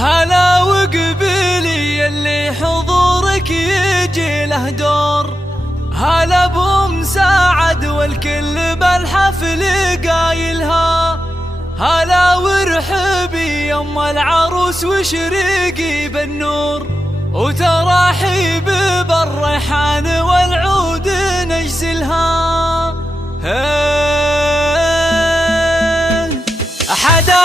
هلا وقبيلي اللي حضورك يجي له دور، هلا بمساعد والكل بالحفل قايلها، هلا وارحبي يم العروس وشريقي بالنور، وتراحيب بالريحان والعود نجزلها. حدا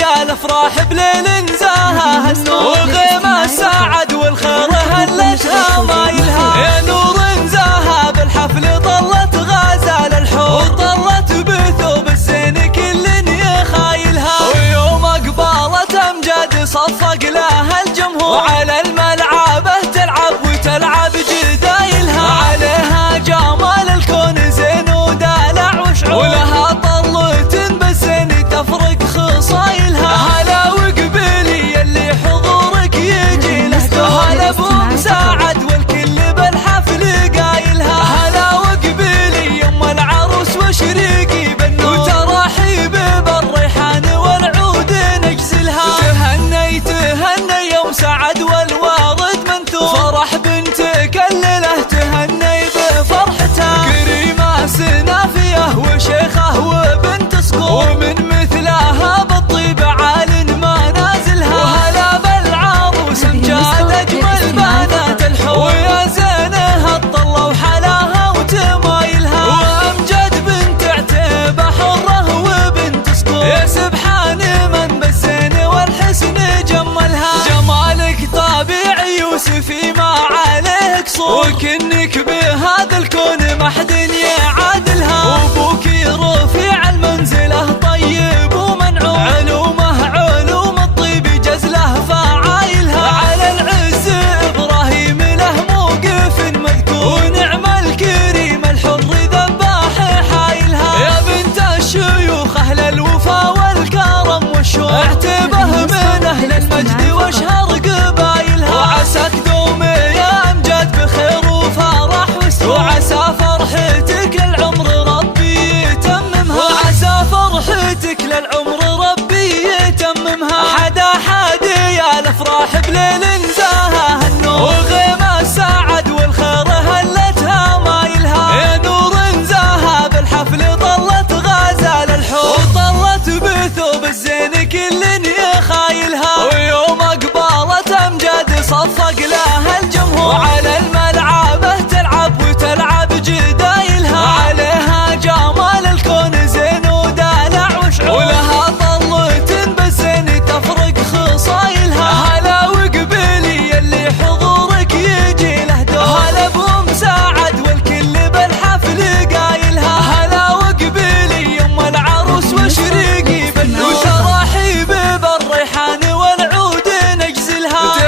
يا الافراح بليل نزاها النور، وغيمة ساعد والخير هلتها مايلها، يا نور نزاها بالحفل طلت غازال الحور، طلت بثوب الزين كل يخايلها، ويوم اقبالت امجاد صفق لها الجمهور، وعلى الملعبه تلعب وتلعب جدايلها، عليها جمال الكون زين ودلع وشعور، ولها طلة بالزين تفرق خصايلها. هلا وقبيلي اللي حضورك يجي له دور، هلا بمساعد والكل بالحفل قايلها، هلا وقبيلي يم العروس وشريقي بالنور، وتراحيب بالريحان والعود نجزلها. تهني يوم سعد والوارد منثور، فرح بنتك الليله تهني بفرحتها، كريمه سنافيه وشيخه وبنت صقور، ومن مثلها بالطيب عال منازلها، وهلا بالعروس امجاد اجمل بنات الحور، ويا زينها الطله وحلاها وتمايلها، وامجد بنت عتيبه حره وبنت صقور، يا سبحان من بالزين والحسن جملها، جمالك طبيعي يوسفي ما عليه قصور، وكنك بهذا الكون ما حد يعادلها، وابوك رفيع المنزله طيب ومنعوم، علوم الطيب جزله فعايلها، على العز ابراهيم له موقف مذكور، ونعم الكريم الحر ذباح حايلها، يا بنت الشيوخ اهل الوفا والكرم والشوق، اعتبه من اهل المجد واشهر قبايلها، وعساك دوم يا امجاد بخير وفرح وسرور، وعسى فرحتك للعمر ربي يتممها، وعسى فرحتك للعمر ربي يتممها. حدا يا الافراح بليل نزاها النور، وغيمة ساعد والخير هلتها مايلها، يا نور نزاها بالحفل طلت غازال الحور، وطلت بثوب الزين كل يخايلها، ويوم اقبالت امجاد صفق لها الجمهور، وعلى الملعبه تلعب وتلعب جدايلها، عليها جمال الكون زين ودلع وشعور، ولها طلة بالزين تفرق خصايلها. هلا وقبيلي اللي حضورك يجي له دور، هلا بمساعد والكل بالحفل قايلها، هلا وقبيلي يم العروس وشريقي بالنور، وتراحيب بالريحان والعود نجزلها.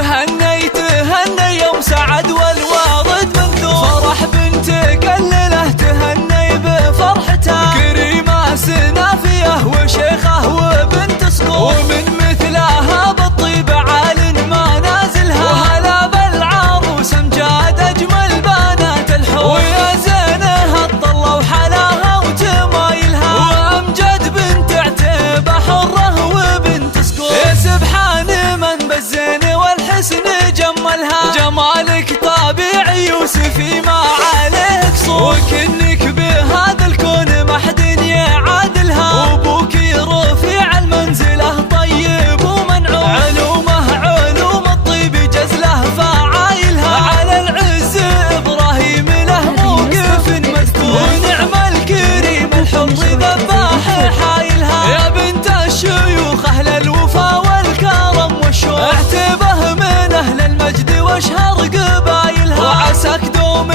تهني يوم سعد والوارد منثور، فرح بنتك الليله تهني بفرحتها، كريمه سنافيه وشيخه وبنت صقور، ومن مثلها بالطيب عال منازلها، وهلا بالعروس امجاد اجمل بنات الحور، ويا زينها الطله وحلاها وتمايلها، وامجد بنت عتيبه حره وبنت صقور، يا سبحان من بالزين والحسن جملها، جمالك طبيعي يوسفي ما عليه قصور، وكنك بهذا الكون ما حد يعادلها، وابوك رفيع المنزله طيب ومنعوم، علوم الطيب جزله فعايلها، على العز ابراهيم له موقف مذكور، ونعم الكريم الحر ذباح حايلها، يا بنت الشيوخ اهل الوفا والكرم والشوق، اعتبه من اهل المجد واشهر قبايلها، وعساك دوم